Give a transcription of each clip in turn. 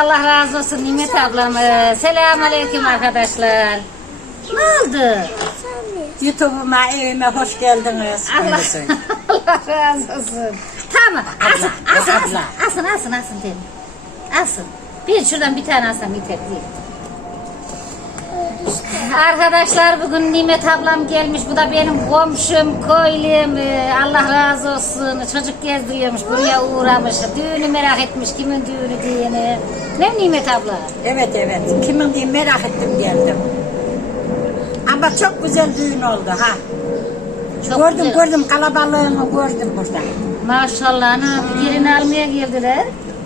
Allah razı olsun Nimet ablam. Ee, Selamun aleyküm arkadaşlar. Ne oldu? YouTube'uma, evime hoş geldiniz. Allah. Allah razı olsun. Tamam. Asın, Abla, asın, asın, abla. asın, asın, asın dedim. Asın. Bir şuradan bir tane asın yeter değil. Arkadaşlar bugün Nimet ablam gelmiş. Bu da benim komşum, köylüm. Ee, Allah razı olsun. Çocuk gezdiriyormuş. Buraya uğramış. Düğünü merak etmiş. Kimin düğünü diyeni. Ne Nimet abla? Evet evet. Kimin diye merak ettim geldim. Ama çok güzel düğün oldu ha. Çok gördüm güzel. gördüm kalabalığını gördüm burada. Maşallah ana gelini almaya geldiler.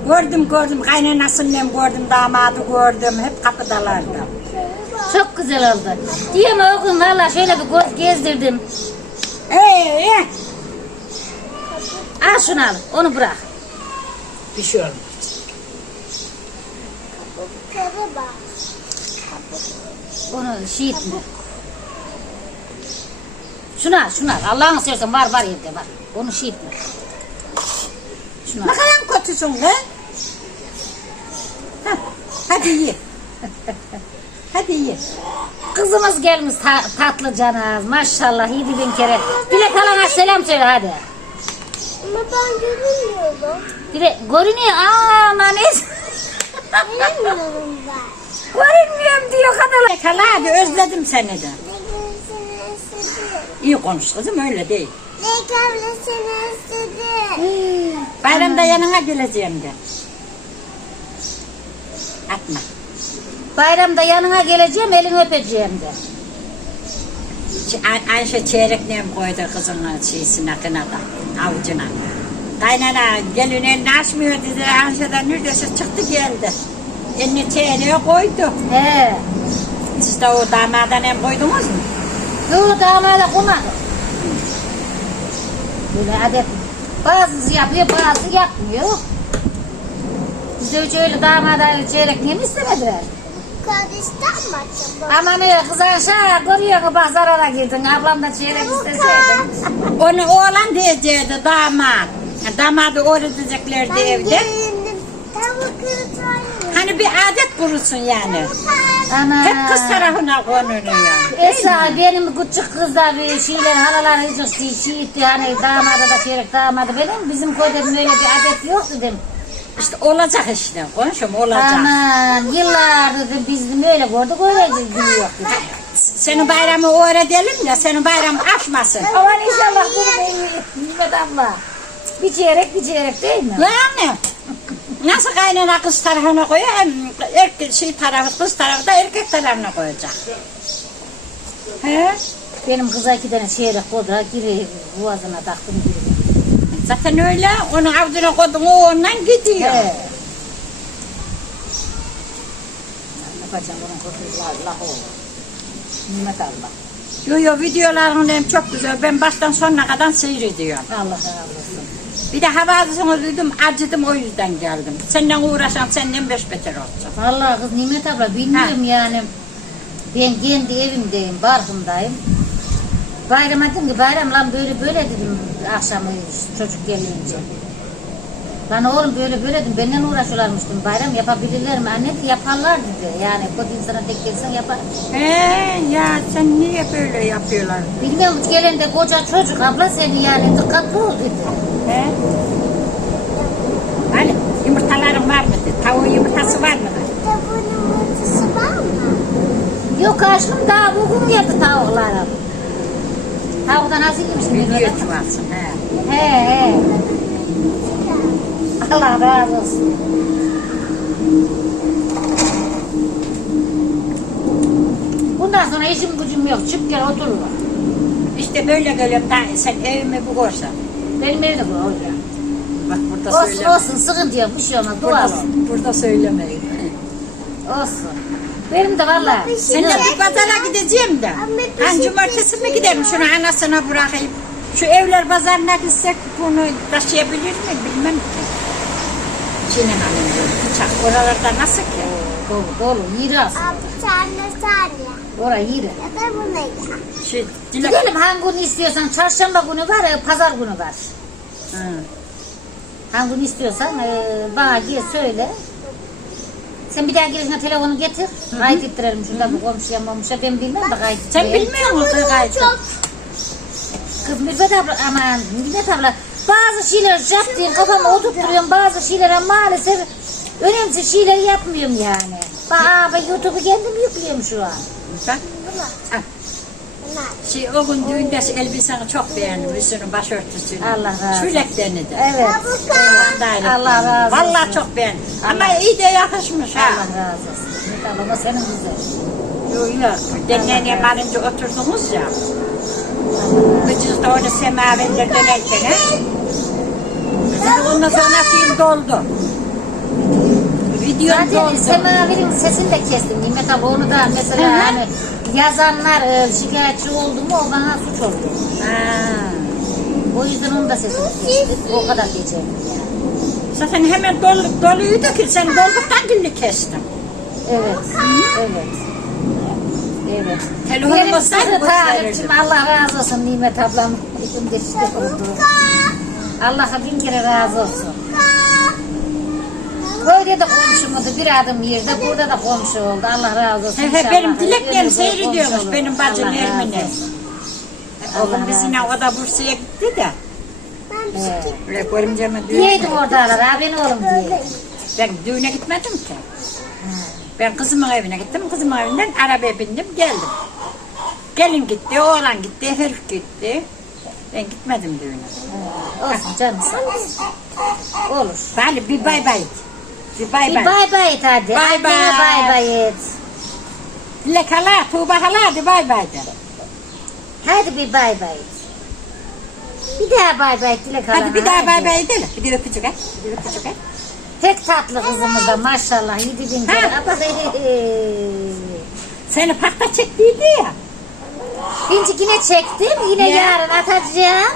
Gördüm gördüm kaynanasını gördüm damadı gördüm hep kapıdalardı. Çok güzel oldu. Diyorum o gün valla şöyle bir göz gezdirdim. Ee. Al şunu al. Onu bırak. Bir şey olmaz. Onu şey etme. Şunu al. Allah'ını seversen var var evde var. Onu şey etme. Şunu Ne kadar kötüsün lan? Hadi ye. Hadi ye. Kızımız gelmiş ta tatlı canaz. Maşallah yedi bin kere. Dilek halana selam söyle hadi. Ama ben görünmüyorum. Dilek görünüyor. Aman es. Görünmüyorum ben. Görünmüyorum diyor kadınlar. Hala hadi özledim seni de. İyi konuş kızım öyle değil. Leyla abla seni istedim. Bayramda yanına geleceğim de. Atma. Bayramda yanına geleceğim elini öpeceğim de. Ç- Ay- Ayşe çeyrek nem koydu kızının şeysine kınada, avucuna. Kaynana gelin elini açmıyor dedi. Ayşe'den neredeyse çıktı geldi. Elini çeyreğe koydu. He. Siz de o damadan hem koydunuz mu? Yo damada koymadım. Böyle adet. Bazısı yapıyor bazısı yapmıyor. Biz de hiç öyle damada çeyrek niye mi istemediler? Kardeşten mi acaba? Aman öyle kız aşağı görüyor ki bak zarara girdin. Ablam da çeyrek isteseydin. Onu oğlan diyeceğiydi damat. Damadı öğreteceklerdi Ben evde. Tavuk. Hani bir adet kurusun yani. Ana. Hep kız tarafına konuluyor. Esra benim küçük kız da bir şeyler halalar hiç şey etti hani damada da çeyrek damadı benim bizim köyde böyle bir adet yok dedim. İşte olacak işte. Konuşum olacak. Aman yıllardır biz de böyle gördük öyle biliyor. Senin bayramı öğretelim de senin bayramı aşmasın. Aman inşallah bunu Nimet abla. Bir çeyrek bir çeyrek değil mi? Yani nasıl kaynana kız tarafına koyuyor hem erkek şey tarafı kız tarafı da erkek tarafına koyacak. He? Benim kıza iki tane çeyrek kodra giri boğazına taktım giri. Zaten öyle onun avcuna koydun o ondan gidiyor. He. Ne yapacağım bunun kodra la o. Nimet abla. Yo yo videoların hem çok güzel. Ben baştan sonuna kadar seyrediyorum. Allah razı olsun. Bir de havadisini duydum acıdım o yüzden geldim. Senden uğraşan senden beş beter olacak. Vallahi kız Nimet abla bilmiyorum yani. Ben kendi evimdeyim, barkımdayım. Bayrama dedim ki bayram lan böyle böyle dedim akşamı çocuk gelince. Lan oğlum böyle böyle dedim benden uğraşıyorlarmış dedim bayram yapabilirler mi? Anne dedi, yaparlar dedi. Yani kötü insana tek gelsen yapar. He ya sen niye böyle yapıyorlar? Bilmiyorum gelen de koca çocuk abla seni yani dikkatli ol dedi. He? Hani yumurtaların var mıydı? Tavuğun yumurtası var mıydı? Tavuğun yumurtası var mı? Yok aşkım daha bugün geldi tavuklarım. Tavuk da nasıl yemiş Biliyor böyle? çuvalsın. He. He he. Allah razı olsun. Bundan sonra işim gücüm yok. Çık gel otur. İşte böyle geliyorum. Da, sen evimi bu görsen. Benim evde bu orada. Bak burada Olsun söyleme. olsun sıkıntı yok. Bir şey olmaz. Burada, burada söylemeyin. Olsun. Benim de valla. Seninle bir pazara gideceğim de. Ben şey cumartesi mi giderim? Şunu anasına bırakayım. Şu evler pazarına gitsek bunu taşıyabilir mi bilmem ki. Çin'in hanım bıçak. Oralarda nasıl ki? Dolu dolu. Bir tane tane. Oraya yürü. Ya da bunu ya. Dilek. Gidelim hangi günü istiyorsan. Çarşamba günü var, e, pazar günü var. Hı. Hangi günü istiyorsan e, bana gel söyle. Sen bir daha gelişine telefonu getir. Kayıt ettirelim şurada bu komşuya momuşa. Ben bilmem de kayıt Sen ettireyim. bilmiyor musun gayet? Kız Mürvet abla aman Mürvet abla bazı şeyler yaptığım kafama oturtuyorum bazı şeylere maalesef önemsiz şeyler yapmıyorum yani. Bak ben YouTube'u kendim yüklüyorum şu an. Bak. Bunlar. Şey, o gün düğünde elbiseni çok beğendim. Üstünün başörtüsünü. Allah razı olsun. Şüleklerini de. Evet. Allah razı olsun. Vallahi çok beğendim. Ama iyi de yakışmış ha. Allah razı olsun. Abla ama senin güzel. Yok yok. Denneğine varınca oturdunuz ya. Kıcız da orada semaverler dönerken ha. Kızım ondan sonra film doldu. Video Zaten doldu. Semaver'in sesini de kestim. Nimet abla onu da mesela hani yazanlar e, şikayetçi oldu mu o bana suç oluyor. Ha. O yüzden onun da sesini kestim. O kadar geçerli yani. Zaten hemen dolu, doluydu ki sen dolduktan dilini kestim. Evet. Evet. Evet. Telefonu Benim verirdim. Allah razı olsun Nimet ablam. Şimdi işte oldu. Allah'a bin kere razı olsun. Köyde de komşumdu bir adım yerde burada da komşu oldu. Allah razı olsun. He he benim dileklerim seyrediyormuş benim bacım razı Ermine. olsun. O da Bursa'ya gitti de. Öyle görümceme Diyeydin oradalar abin oğlum diye. Ben düğüne gitmedim ki. Ben kızımın evine gittim. Kızımın evinden arabaya bindim geldim. Gelin gitti, oğlan gitti, herif gitti. Ben gitmedim düğüne. Olsun canım olsun. Olur. Bari bir bay bay. Bir bay. bay bay et hadi. Annene bay. bay bay et. Dilek hala, Tuğba hala hadi bay bay de. Hadi bir bay et. Bir daha bay bay et Dilek Hadi bir daha bay bay edelim. Bir öpücük et. Bir öpücük et. Pek tatlı kızımız da maşallah yedi bin kere. Ha. Ama Seni parkta çektiydi ya. Binci yine çektim. Yine Ya. yarın atacağım.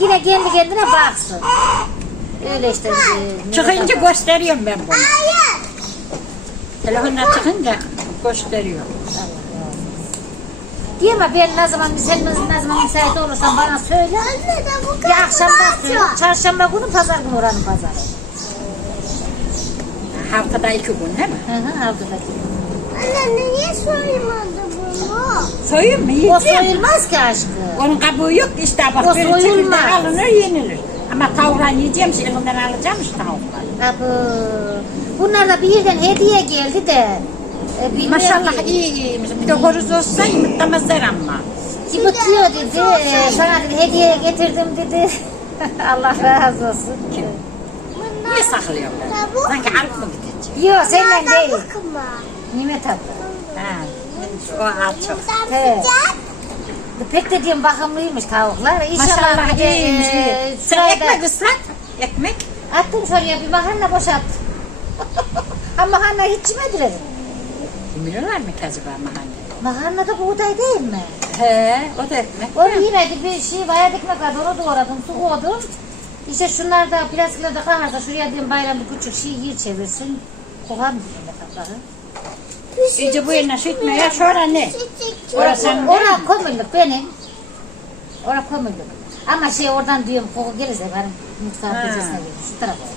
Yine kendi kendine baksın. Öyle işte. e, Çıkınca gösteriyorum ben bunu. Hayır. Telefonla çıkınca gösteriyorum. Diyor ama ben ne zaman sen ne zaman müsait olursan bana söyle. Anne de bu Ya kadar akşamdan söyle. atıyor. Çarşamba günü pazar günü oranın pazarı. Haftada iki gün değil mi? Hı hı haftada. Anne niye sormadı bunu? Soyun mu? O Yiyeceğim. soyulmaz ki aşkım. Onun kabuğu yok işte bak O böyle soyulmaz. alınır yenilir. Ama tavuklar yiyeceğim şey elinden alacağım işte tavuklar. Abı. Bunlar da birden hediye geldi de. E, bilmiyorum Maşallah ki. iyi iyiymiş. Bir de horoz olsa yumurtlamazlar ama. Yumurtluyor dedi. e, Sana dedi hediye getirdim dedi. Allah razı olsun. Kim? Bunlar Niye saklıyorlar? Tavuk Sanki alıp mı gidecek? Yok senden değil. tavuk mu? Nimet abla. Ha. O al çok. Bunlar He. sıcak. Pek de diyorum bakımlıymış tavuklar. İnşallah Maşallah bir de, iyiymiş e, iyi. Sen sırayla- ekmek ıslat. Ekmek. Attım şuraya bir makarna boşalt. ha makarna hiç yemediler. Biliyorlar mı ki acaba mahalle? Makarna da buğday değil mi? He, o da ekmek. Onu yemedik bir şey bayağı ekmek vardı onu doğradım su koydum. İşte şunlar da plastikler de kaharsa şuraya diyorum bayramda küçük şey yer çevirsin. Kovar mı diyorum yatakları? İyice bu yerine sütmeye sonra ne? Küçük. Orası senin değil Ora mi? kömürlük benim. Ora kömürlük. Ama şey oradan diyorum koku gelirse benim mutfağın köşesine gelir. Şu tarafa olsun.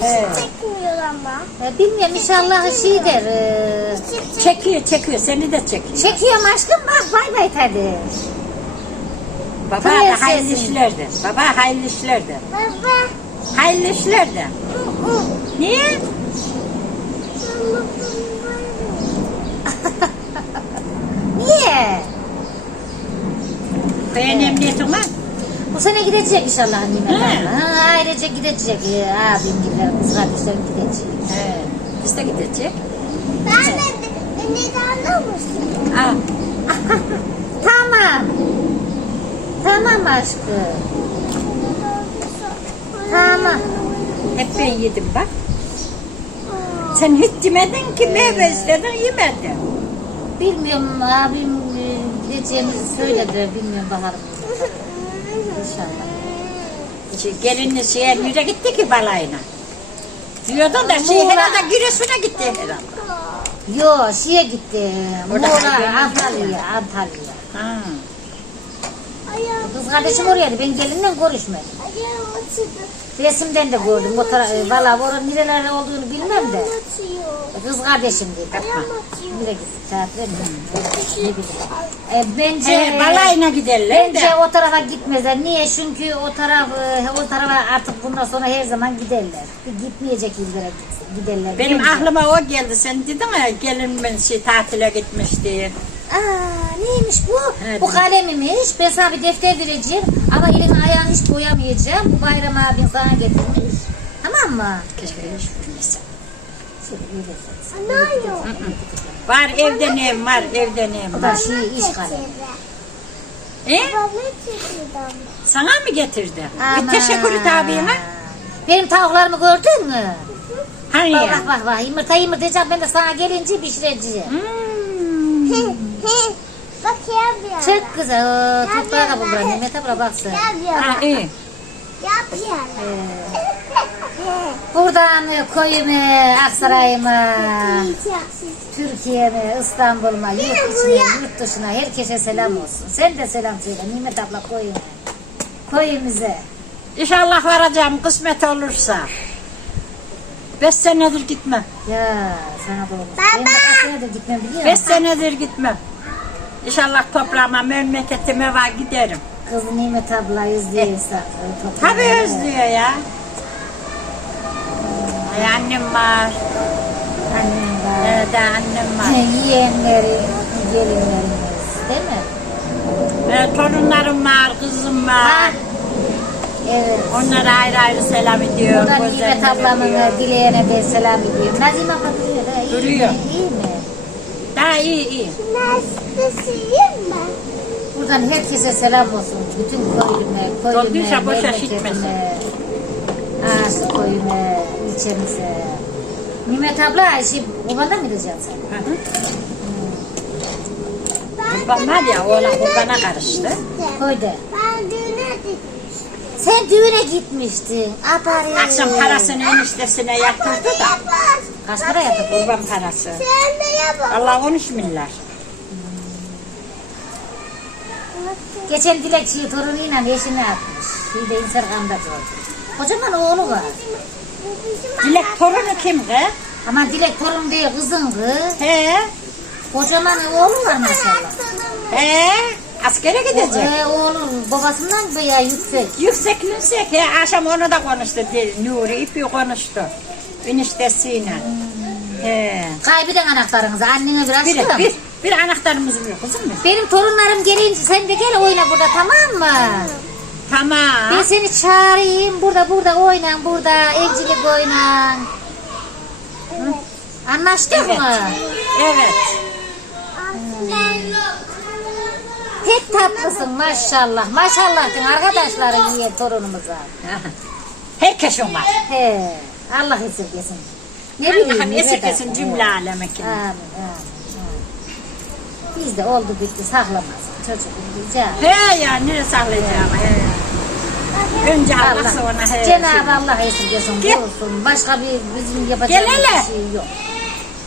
He. Çekmiyor ama. E, bilmiyorum inşallah şey der. E, Çekiyor çekiyor seni de çekiyor. çekiyorum aşkım bak bay bay hadi. Baba Prensesim. da hayırlı işlerdi. Baba hayırlı işlerdi. Baba. Hayırlı işlerdi. Niye? Niye? Koyan emniyetin var. Bu sene gidecek inşallah Nimet He. Ha, ailece gidecek. E, abim gider, kız kardeşlerim gidecek. He. Biz de gidecek. Ben de beni? Al. Tamam. Tamam aşkım. Tamam. Hep ben yedim bak. Sen hiç yemedin ki meyve istedin yemedin. Bilmiyorum abim e, gideceğimizi söyledi. Bilmiyorum bakalım. İnşallah. Şey, gelinli şeye nereye gitti ki balayına? Diyordun da şey Muğla. herhalde Giresun'a gitti herhalde. Yo şeye gitti. Orada Muğla, hayvanlar Antalya, Antalya. Ha. Kız kardeşim oraya ben gelinle görüşmedim. ayağım acıdı. Resimden de gördüm. O tara- e, Valla oranın nerelerde olduğunu bilmem de. Kız kardeşim dedi. Anlatıyor. Nereye gittik tatile mi? Ne bileyim. E, bence He, balayına giderler bence de. o tarafa gitmezler. Niye? Çünkü o taraf e, o tarafa artık bundan sonra her zaman giderler. Gitmeyecek yüzlere giderler. Benim Bence. aklıma o geldi. Sen dedin ya gelin ben şey, tatile gitmiş diye. Aa neymiş bu? Evet. Bu kalemimiz. Ben sana bir defter vereceğim. Ama elini ayağını hiç boyamayacağım. Bu Bayram abin sana getirmiş. Tamam mı? Keşke hiç bilmesem. Defter. Anlıyor. Var evde neyim var evde O var. da şey iş kalemi. E? Sana mı getirdi? Aman. Bir teşekkür et abime. Benim tavuklarımı gördün mü? Hani Bak ya? bak bak bak yumurta yumurtayacağım ben de sana gelince pişireceğim. Hmm. Bak yapıyor. Çok güzel. Oo, Toprağa da buldular. Nimet abla baksın. Yapıyor. Ha, iyi. Yapıyor. Ee, buradan e, koyumu, Aksaray'ıma, Türkiye'me, İstanbul'uma, yurt içine, yurt dışına herkese selam olsun. Sen de selam söyle Nimet abla koyumu. Koyumuza. İnşallah varacağım kısmet olursa. Beş senedir gitmem. Ya sana da. Baba. Ben de kaç senedir gitmem biliyor Beş musun? senedir gitmem. İnşallah toprağıma, memleketime var giderim. Kız Nimet abla izliyor insan. Tabii özlüyor ya. Ay annem var. Annem var. Evet annem var. Yeğenleri, gelinlerimiz değil mi? Ee, torunlarım var, kızım Ha. Evet. Onlara ayrı ayrı selam ediyorum. Buradan Nimet ablamın dileğine de selam ediyorum. Nazime abla duruyor. ha, iyi Duruyor. Mi? İyi mi? Daha iyi iyi. Nasıl sileyim ben? Buradan herkese selam olsun. Bütün köylüme, Dolduysa köylüme, boşa memleketime, şişmesin. Ağaçlı köyüme, ilçemize. Nimet abla, şey, babanda mı gideceksin sen? Hı hı. Kurban var ya, oğlan kurbana karıştı. Köyde. Sen düğüne gitmiştin. Abari. Akşam parasını eniştesine yatırdı da. Kaç para yatırdın? Kurban parası. Sen de yapar. Allah 13 milyar. Geçen dilekçiyi torunuyla eşine atmış. Şeyde Instagram'da gördüm. Kocaman oğlu var. Dilek torunu kim kız? Ama Dilek torun değil kızın kız. He, Kocaman oğlu var maşallah. he. Askere gidecek. Ee, oğlum babasından bayağı yüksek. Yüksek yüksek. He, akşam onu da konuştu. Nuri ipi konuştu. Eniştesiyle. He. Kaybeden anahtarınızı annene biraz Bir, bir, bir anahtarımız yok kızım? Benim torunlarım gelince sen de gel oyna burada tamam mı? Ben Tamam. seni çağırayım burada burada oynan burada evcilik oynan. Anlaştık Evet. mı? Evet. Pek tatlısın maşallah. Maşallah din arkadaşların niye torunumuza. Herkesin var. He. Allah esirgesin. Ne bileyim. Allah'ım esirgesin cümle alemekini. Amin, amin, amin. Bizde oldu bitti saklamaz. Çocuk rica. He ya nereye saklayacağım? He. Önce Allah, sonra he. Cenab-ı Allah esirgesin, Gel. korusun. Başka bir bizim yapacağımız Gel hele. bir şey yok.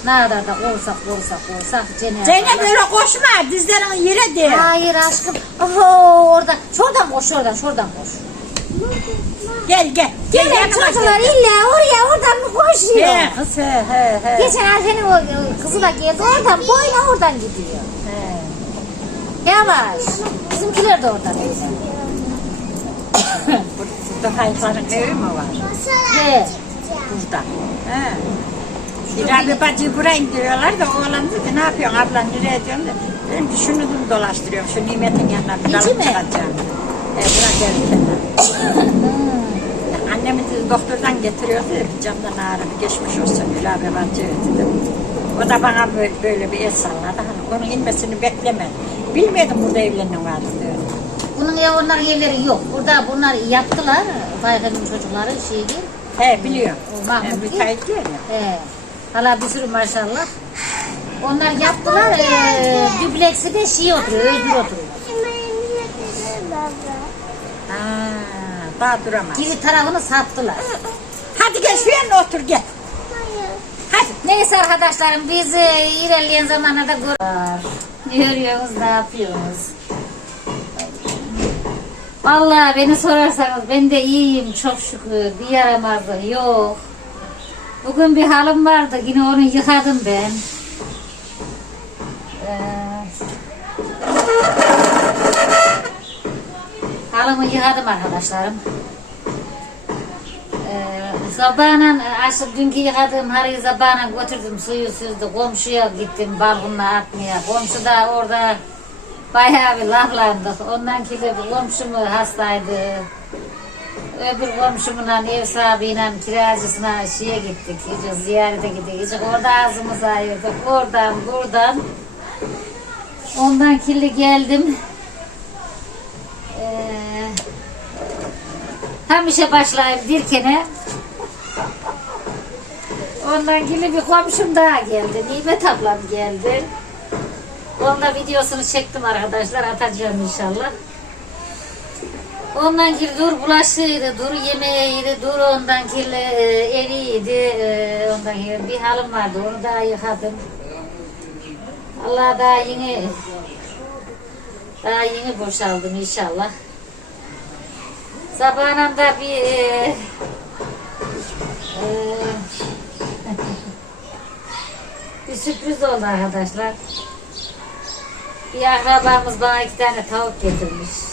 Ne kadar da korursak korursak korursak Cenab-ı Zeynep öyle koşma dizlerini yere de. Hayır aşkım. Oho orada. Şuradan koş şuradan şuradan koş. Gel gel. Gel Gelen yanıma çocuklar gel. illa oraya oradan mı koşuyor? He kız he he he. Geçen Arife'nin o o kızı da geldi oradan boyuna oradan gidiyor. He. Yavaş. Bizimkiler de oradan. Burada kayıtların evi mi var? He. Burada. He. Bir bacı buraya indiriyorlar da oğlan dedi ne yapıyorsun abla nereye diyorsun da. Dedim ki şunu dum dolaştırıyorum şu nimetin yanına bir İçi alıp mi? çıkacağım. E bırak gelirken. Annemi dedi, doktordan getiriyordu dedi ki camdan ağrım geçmiş olsun Gül abi bacı dedim. O da bana böyle, böyle bir el salladı. Hani onun inmesini beklemedim. Bilmiyordum burada evlenen vardı diyor. Bunun ya onların evleri yok. Burada bunlar yaptılar. Baykan'ın çocukları şeydi. He biliyorum. O Mahmut He, değil. müteahhit diyor ya. He. Hala bir sürü maşallah. Onlar yaptılar. E, düpleksi de şey oturuyor. Özgür oturuyor. Ha, daha duramaz. Giri tarafını sattılar. Hadi gel şu yanına otur gel. Hadi. Neyse arkadaşlarım biz e, ilerleyen zamanlarda görürüz. Ne görüyorsunuz, ne yapıyorsunuz? Vallahi beni sorarsanız ben de iyiyim çok şükür. Bir yaramazlık yok. Bugün bir halim vardı yine onu yıkadım ben. Ee, halımı yıkadım arkadaşlarım. Ee, sabahına aşık dünkü yıkadığım halıyı sabahına götürdüm suyu süzdü komşuya gittim balkonuna atmaya. Komşu da orada bayağı bir laflandık. Ondan ki de komşum hastaydı. Öbür komşumla ev sahibiyle kiracısına şeye gittik. İyice ziyarete gittik. Orada ağzımızı ayırdık. Oradan buradan. Ondan kirli geldim. Ee, Tam işe başlayayım dirkene. Ondan gibi bir komşum daha geldi. Nimet ablam geldi. Onda videosunu çektim arkadaşlar. Atacağım inşallah. Ondan kirli dur bulaşığıydı, dur yemeğiydi, dur ondan kirli e, eviydi. E, ondan kirli bir halim vardı. Onu daha yıkadım. Allah daha yeni daha yeni boşaldım inşallah. Sabahına da bir e, e, bir sürpriz oldu arkadaşlar. Bir akrabamız bana iki tane tavuk getirmiş.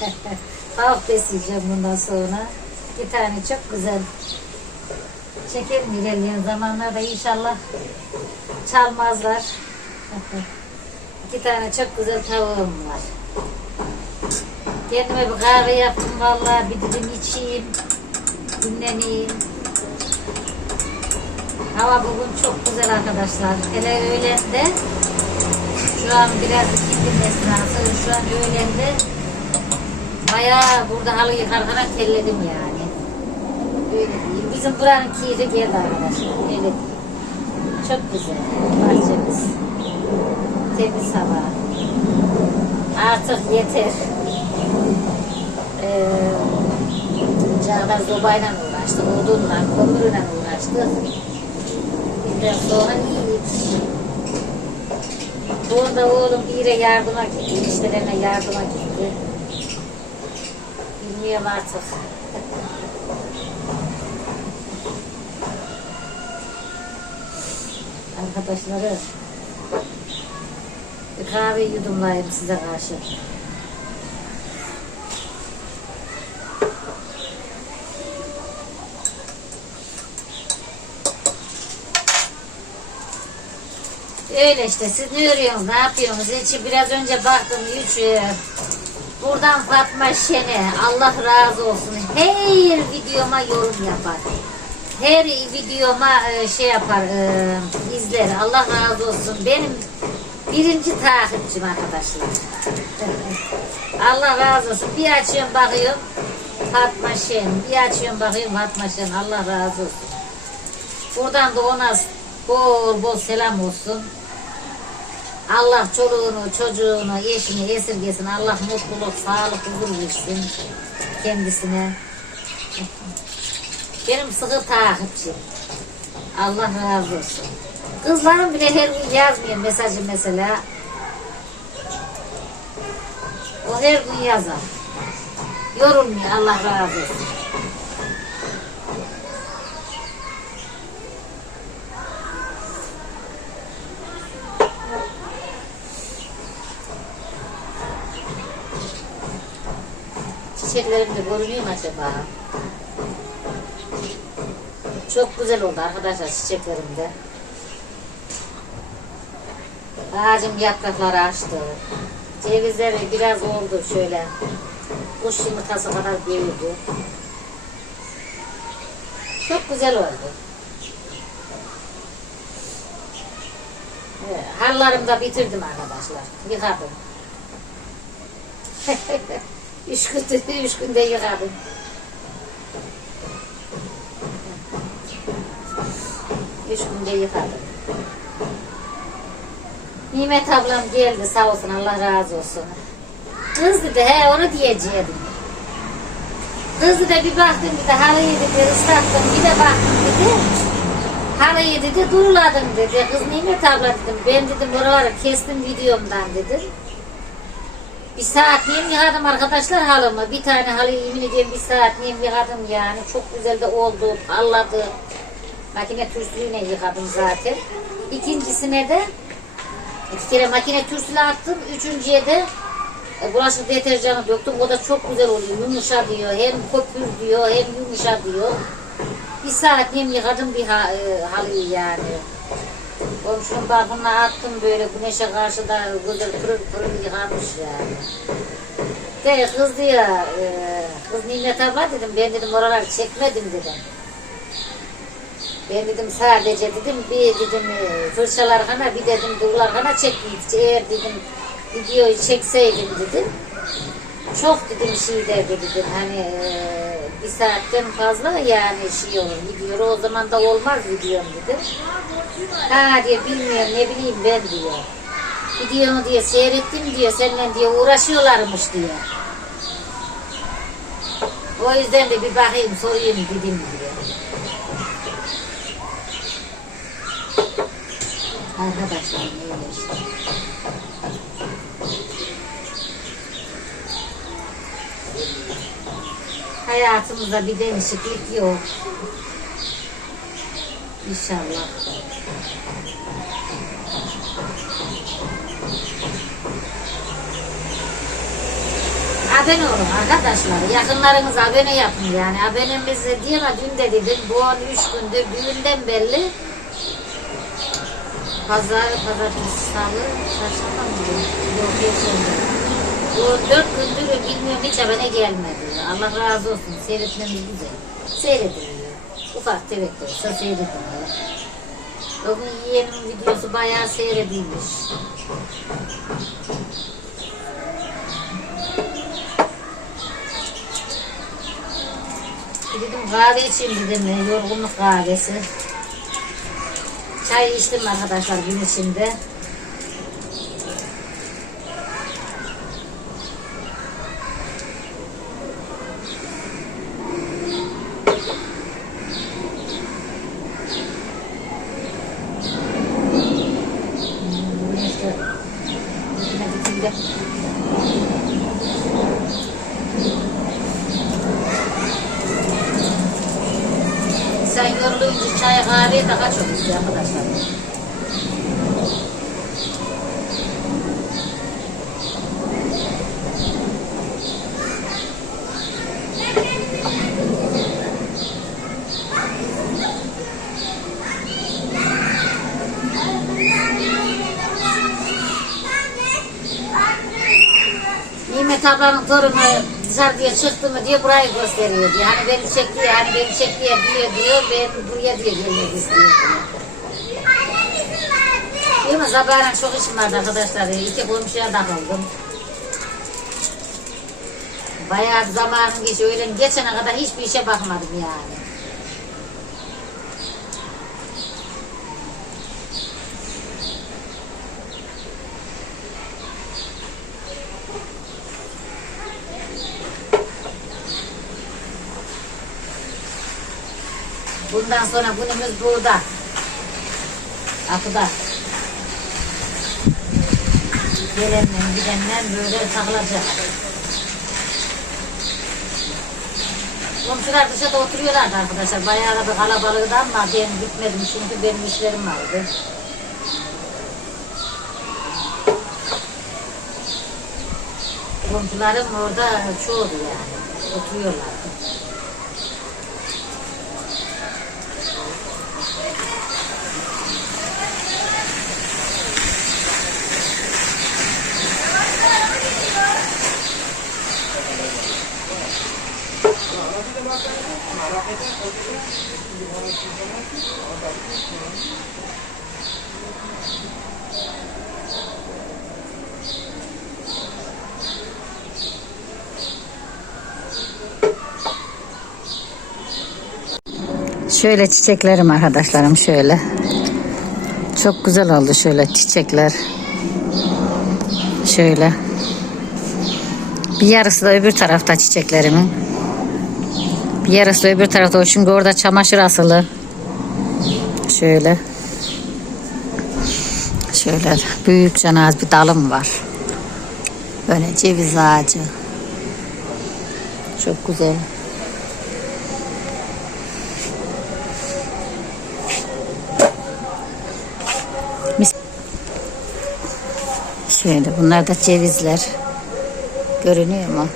tavuk besleyeceğim bundan sonra. Bir tane çok güzel. Çekelim ilerleyen zamanlarda inşallah çalmazlar. iki tane çok güzel tavuğum var. Kendime bir kahve yaptım vallahi bir dedim içeyim. Dinleneyim. Hava bugün çok güzel arkadaşlar. Hele öğlende şu an biraz ikindi esnası. Şu an öğlende bayağı burada halı yıkarken terledim yani. Öyle diyeyim. Bizim buranın keyfi geldi arkadaşlar. Öyle diyeyim. Çok güzel. Bahçemiz. Temiz hava. Artık yeter. Ee, Çağlar zobayla uğraştık, odunla, kömürle uğraştık. Biraz sonra iyiyiz. Burada oğlum bir yardıma gitti, işlerine yardıma gitti. Bilmiyorum artık. Arkadaşları bir kahve yudumlayayım size karşı. Öyle işte siz ne ne yapıyorsunuz hiç biraz önce baktım hiç e, buradan Fatma Şen'e Allah razı olsun. Her videoma yorum yapar. Her videoma e, şey yapar e, izler. Allah razı olsun. Benim birinci takipçim arkadaşlar. Allah razı olsun. Bir açıyorum bakıyorum. Fatma Şen. Bir açıyorum bakıyorum. Fatma Şen. Allah razı olsun. Buradan da ona bol bol selam olsun Allah çoluğunu, çocuğunu, eşini esirgesin. Allah mutluluk, sağlık, huzur versin kendisine. Benim sıkı takipçim. Allah razı olsun. Kızlarım bile her gün yazmıyor mesajı mesela. O her gün yazar. Yorulmuyor Allah razı olsun. Çiçeklerim de görünüyor mu acaba? Çok güzel oldu arkadaşlar çiçeklerim de. Ağacım yaprakları açtı. Cevizleri biraz oldu şöyle. Kuş yumurtası kadar büyüdü. Çok güzel oldu. Evet, Hallarımı da bitirdim arkadaşlar. Yıkadım. üç günde, üç günde yıkadım. Üç günde yıkadım. Nimet ablam geldi sağ olsun Allah razı olsun. Kız dedi he onu diyeceğim. Kız dedi bir baktım dedi halıyı dedi ıslattım bir de baktım dedi. Halıyı dedi duruladım dedi. Kız Nimet abla dedim ben dedim buraları kestim videomdan dedim. Bir saat neyim yıkadım arkadaşlar halımı. Bir tane halı yemin ediyorum bir saat neyim yıkadım yani. Çok güzel de oldu, parladı. Makine türsülüğüne yıkadım zaten. İkincisine de iki kere makine türsülü attım. Üçüncüye de e, bulaşık deterjanı döktüm. O da çok güzel oluyor. Yumuşa diyor. Hem köpür diyor hem yumuşa diyor. Bir saat neyim yıkadım bir ha, e, halıyı yani. Komşunun balkonuna attım böyle güneşe karşı da güzel pırıl pırıl yıkamış yani. De kız diyor, e, kız Nimet abla dedim, ben dedim oraları çekmedim dedim. Ben dedim sadece dedim bir dedim e, fırçalar kana bir dedim durlar kana çekmeydi. Eğer dedim videoyu çekseydim dedim. Çok dedim şey derdi dedim hani e, saatten fazla yani şey olur video o zaman da olmaz videom dedim. Ha diyor bilmiyorum ne bileyim ben diyor. Videonu diyor seyrettim diyor seninle diyor uğraşıyorlarmış diyor. O yüzden de bir bakayım sorayım dedim diyor. Arkadaşlar öyle işte. Hayatımızda bir değişiklik yok. İnşallah. Abone olun arkadaşlar. Yakınlarınız abone yapın yani. Abonemiz diye ama dün de dedim. Bu an üç gündür düğünden belli. Pazar, pazartesi, salı, çarşamba mı? Yok, perşembe. Bu dört gündür bilmiyorum hiç abone gelmedi. Allah razı olsun. Seyretmemiz güzel. Seyrediliyor. Ufak tefek de olsa seyrediliyor. Bugün yeğenin videosu bayağı seyredilmiş. Dedim kahve içeyim dedim. Yorgunluk kahvesi. Çay içtim arkadaşlar gün içinde. Neyse. Bitirdim. Sen yorulunca çay kahve daha çok istiyor arkadaşlar. Nimet ablanın torunu dışarıya çıktı mı diye burayı gösteriyor diyor. Hani beni çekti, hani beni çekti diyor diyor. Ben buraya diye gelmek istiyor. Değil mi? Sabahın çok işim vardı arkadaşlar. İki komşuya takıldım. Bayağı bir zamanım geçiyor. Öğlen geçene kadar hiçbir işe bakmadım yani. Bundan sonra günümüz burada. Kapıda. Gelenle gidenle böyle takılacak. Komşular dışarıda oturuyorlardı arkadaşlar. Bayağı da bir kalabalıktı ama ben gitmedim çünkü benim işlerim vardı. Komşularım orada çoğuldu yani. Oturuyorlardı. Şöyle çiçeklerim arkadaşlarım şöyle. Çok güzel oldu şöyle çiçekler. Şöyle. Bir yarısı da öbür tarafta çiçeklerimin. Yarısı öbür tarafta o çünkü orada çamaşır asılı. Şöyle. Şöyle büyük canaz bir dalım var. Böyle ceviz ağacı. Çok güzel. Şöyle bunlar da cevizler. Görünüyor mu?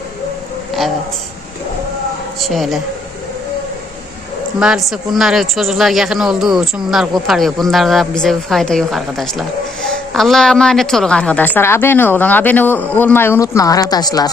Evet. Şöyle. Maalesef bunları çocuklar yakın olduğu için bunlar koparıyor. Bunlardan bize bir fayda yok arkadaşlar. Allah'a emanet olun arkadaşlar. Abone olun. Abone olmayı unutmayın arkadaşlar.